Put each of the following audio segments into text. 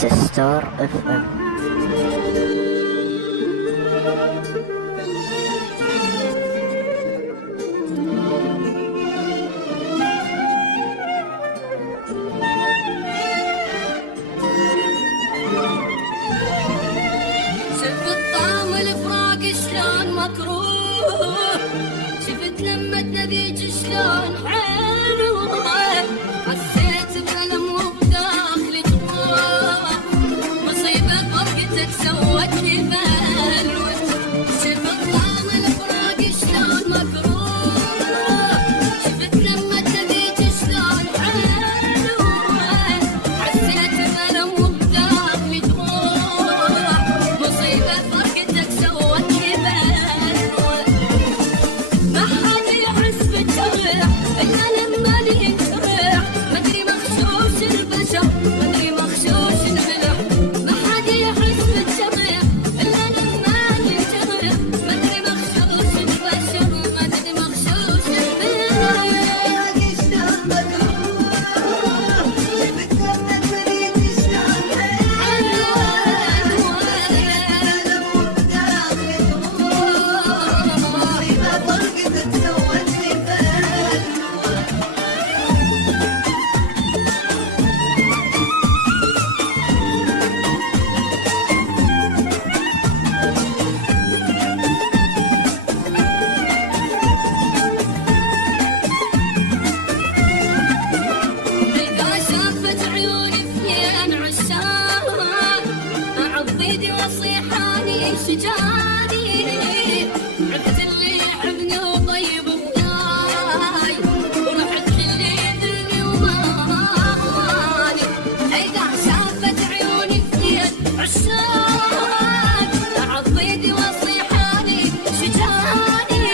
تستار اف ام. شفت طعم الفراق شلون مكروه، شفت لمة نبيج شلون حلوة، حسيت بألم وبداخلي جروح، مصيبة فرقتك سوت لي بلوى. شفت طعم الفراق شلون مكروه، شفت لمة نبيج شلون حلوة، حسيت بألم وبداخلي جروح، مصيبة فرقتك سوت لي بلوى. ما حد يحس بالجرح إلا لما لي ينجرح، مدري مغشوش البشر مدري مغشوش الملح. ما حد يحس بالجرح إلا لما لي ينجرح، مدري مغشوش البشر مدري مغشوش تلقى شافت عيوني اثنين عشاق، أعض بيدي وصيحاني شجاني، عرفت اللي يحبني وطيب وياي، ورحت للي يذلني وماني. تلقى شافت عيوني اثنين عشاق، أعض بيدي وصيحاني شجاني،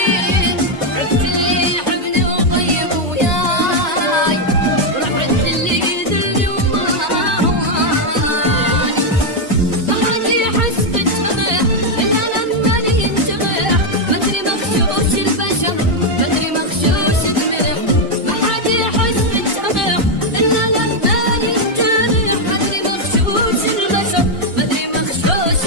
عرفت اللي يحبني وطيب وياي، رحت للي يذلني وماني. ما حد يحس بالجرح إلا لما لي ينجرح، مدري مغشوش البشر مدري مغشوش الملح. ما حد يحس بالجرح إلا لما لي ينجرح، مدري مغشوش البشر مدري مغشوش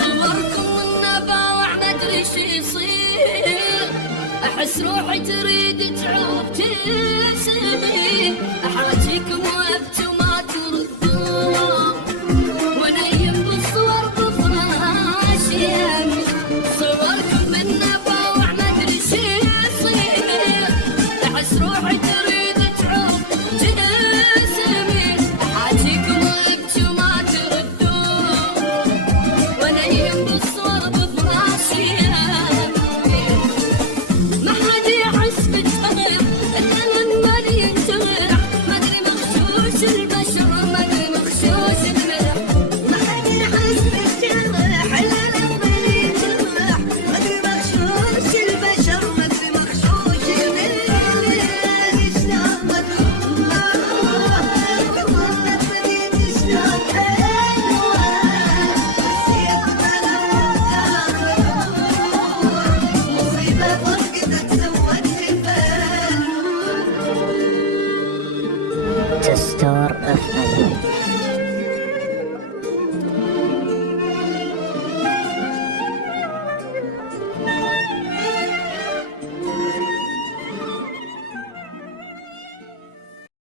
صوركم والنباوع مدري شو يصير، احس روحي تريد تعوب تسمي، احاجيكم وابكي وما تردون، ونيم بالصور بفراشي يمي. صوركم بالنباوع مدري شو يصير، احس روحي تريد تعوب تسمي، احاجيكم وابكي وما تردون، ونيم بالصور بفراشي يمي. ما حد يحس بالجرح إلا لما لي ينجرح، مدري مغشوش البشر مدري مغشوش الملح. ما حد يحس بالجرح إلا لما لي ينجرح، مدري مغشوش البشر مدري مغشوش الملح. شلون مصيبة فرقتك سوت لي بلوى. تستار اف ام.